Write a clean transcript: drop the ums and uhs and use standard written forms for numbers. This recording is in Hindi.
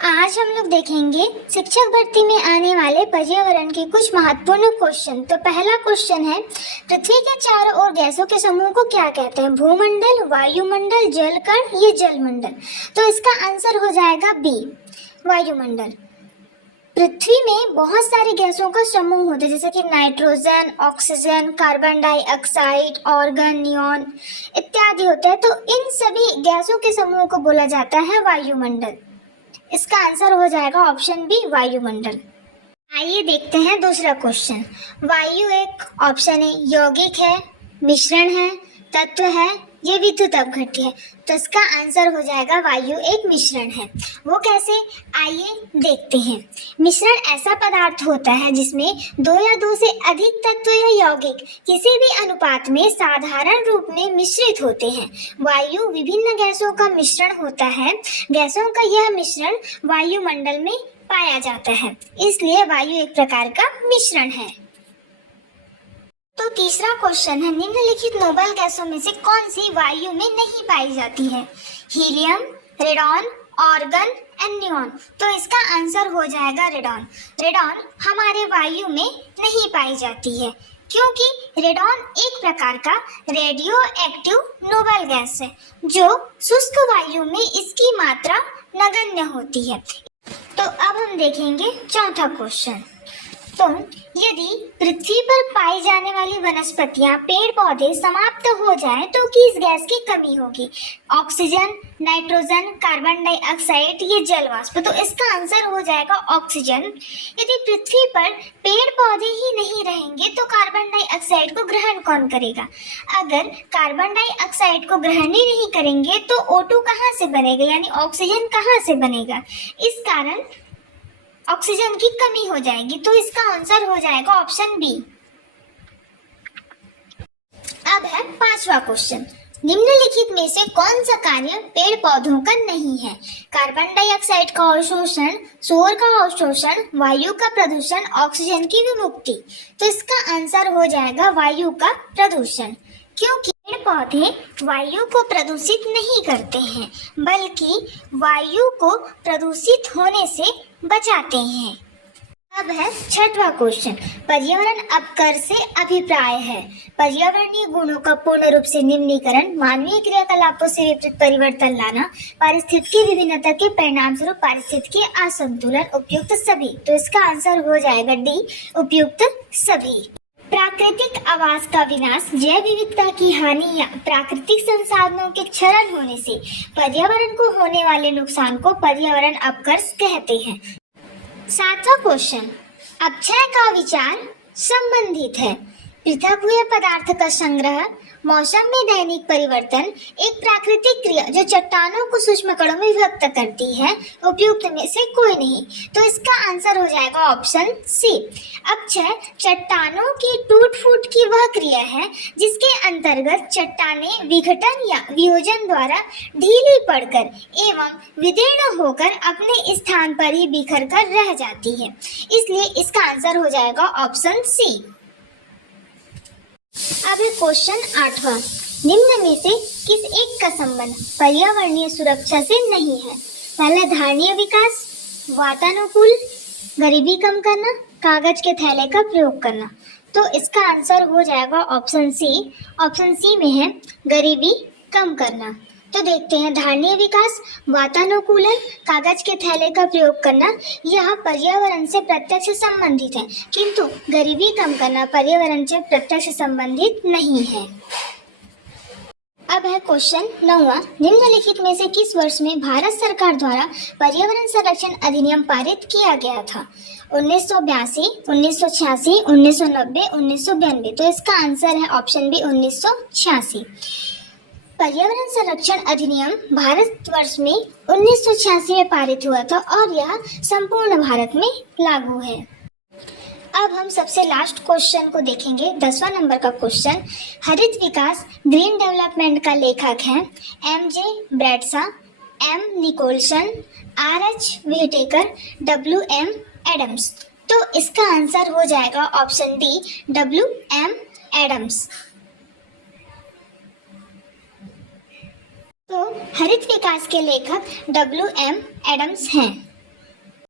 आज हम लोग देखेंगे शिक्षक भर्ती में आने वाले पर्यावरण के कुछ महत्वपूर्ण क्वेश्चन। तो पहला क्वेश्चन है, पृथ्वी के चारों ओर गैसों के समूह को क्या कहते हैं? भूमंडल, वायुमंडल, जलकण या जलमंडल? तो इसका आंसर हो जाएगा बी, वायुमंडल। पृथ्वी में बहुत सारी गैसों का समूह होता है, जैसे कि nitrogen, oxygen, carbon dioxide, organ, neon इत्यादि होते हैं। तो इन सभी गैसों के समूह को बोला जाता है वायुमंडल। इसका आंसर हो जाएगा ऑप्शन बी, वायुमंडल। आइए देखते हैं दूसरा क्वेश्चन। वायु एक ऑप्शन ए यौगिक है, मिश्रण है, तत्व है, ये विद्युत अपघट्य है। तो इसका आंसर हो जाएगा वायु एक मिश्रण है। वो कैसे, आइए देखते हैं। मिश्रण ऐसा पदार्थ होता है जिसमें दो या दो से अधिक तत्व या यौगिक किसी भी अनुपात में साधारण रूप में मिश्रित होते हैं। वायु विभिन्न गैसों का मिश्रण होता है। गैसों का यह मिश्रण वायुमंडल में पाया जाता है, इसलिए वायु एक प्रकार का मिश्रण है। तो तीसरा क्वेश्चन है, निम्नलिखित नोबल गैसों में से कौन सी वायु में नहीं पाई जाती है? Helium, radon, organ and neon. तो इसका आंसर हो जाएगा रेडॉन। रेडॉन हमारे वायु में नहीं पाई जाती है, क्योंकि रेडॉन एक प्रकार का रेडियो एक्टिव नोबल गैस है, जो शुष्क वायु में इसकी मात्रा नगण्य होती है। तो अब हम देखेंगे चौथा क्वेश्चन। तो यदि पृथ्वी पर पाई जाने वाली वनस्पतियां, पेड़ पौधे समाप्त हो जाएं तो किस गैस की कमी होगी? ऑक्सीजन, नाइट्रोजन, कार्बन डाइऑक्साइड या जलवाष्प? तो इसका आंसर हो जाएगा ऑक्सीजन। यदि पृथ्वी पर पेड़ पौधे ही नहीं रहेंगे तो कार्बन डाइऑक्साइड को ग्रहण कौन करेगा? अगर कार्बन डाइऑक्साइड को ग्रहण ही नहीं करेंगे तो O2 कहाँ से बनेगा, यानी ऑक्सीजन कहाँ से बनेगा? इस कारण ऑक्सीजन की कमी हो जाएगी। तो इसका आंसर हो जाएगा ऑप्शन बी। अब है पांचवा क्वेश्चन, निम्नलिखित में से कौन सा कार्य पेड़ पौधों का नहीं है? कार्बन डाइऑक्साइड का अवशोषण, शोर का अवशोषण, वायु का प्रदूषण, ऑक्सीजन की विमुक्ति? तो इसका आंसर हो जाएगा वायु का प्रदूषण, क्योंकि पेड़ पौधे वायु को प्रदूषित नहीं करते हैं, बल्कि वायु को प्रदूषित होने से बचाते हैं। अब है छठवां क्वेश्चन, पर्यावरण अपकर से अभिप्राय है। पर्यावरणीय गुणों का पूर्ण रूप से निम्नीकरण, मानवीय क्रियाकलापों से विपरीत परिवर्तन लाना, पारिस्थितिकी विभिन्नता के परिणाम स्वरूप पारिस्थितिकी असंतुलन, उपयुक्त सभी? तो इसका आंसर हो जाएगा डी, उपयुक्त सभी। प्राकृतिक आवास का विनाश, जैव विविधता की हानि या प्राकृतिक संसाधनों के क्षरण होने से पर्यावरण को होने वाले नुकसान को पर्यावरण अपकर्ष कहते हैं। सातवां क्वेश्चन, अपक्षय का विचार संबंधित है। पृथक हुए पदार्थ का संग्रह, मौसम में दैनिक परिवर्तन, एक प्राकृतिक क्रिया जो चट्टानों को सूक्ष्म कणों में विभक्त करती है, उपयुक्त में से कोई नहीं? तो इसका आंसर हो जाएगा ऑप्शन सी। अपक्षय चट्टानों की टूट फूट की वह क्रिया है जिसके अंतर्गत चट्टानें विघटन या वियोजन द्वारा ढीली पड़कर एवं विदीर्ण होकर अपने स्थान पर ही बिखर कर रह जाती है, इसलिए इसका आंसर हो जाएगा ऑप्शन सी। अब है क्वेश्चन आठवां, निम्न में से किस एक का संबंध पर्यावरणीय सुरक्षा से नहीं है? पहला धारणीय विकास, वातानुकूल, गरीबी कम करना, कागज के थैले का प्रयोग करना? तो इसका आंसर हो जाएगा ऑप्शन सी। ऑप्शन सी में है गरीबी कम करना। तो देखते हैं, धारणीय विकास, वातानुकूलन, कागज के थैले का प्रयोग करना, यह पर्यावरण से प्रत्यक्ष संबंधित है, किंतु गरीबी कम करना पर्यावरण से प्रत्यक्ष संबंधित नहीं है। अब है क्वेश्चन नौवां, निम्नलिखित में से किस वर्ष में भारत सरकार द्वारा पर्यावरण संरक्षण अधिनियम पारित किया गया था? 1982, 1986, 1990, 1992? तो इसका आंसर है ऑप्शन बी, 1986। पर्यावरण संरक्षण अधिनियम भारतवर्ष में 1986 में पारित हुआ था और यह संपूर्ण भारत में लागू है। अब हम सबसे लास्ट क्वेश्चन को देखेंगे, 10वां नंबर का क्वेश्चन। हरित विकास ग्रीन डेवलपमेंट का लेखक है M.J. Bradshaw, M. Nicolson, R.H. Whittaker, W.M. Adams? तो इसका आंसर हो जाएगा ऑप्शन डी, W.M. एडम्स। तो हरित विकास के लेखक W.M. एडम्स हैं।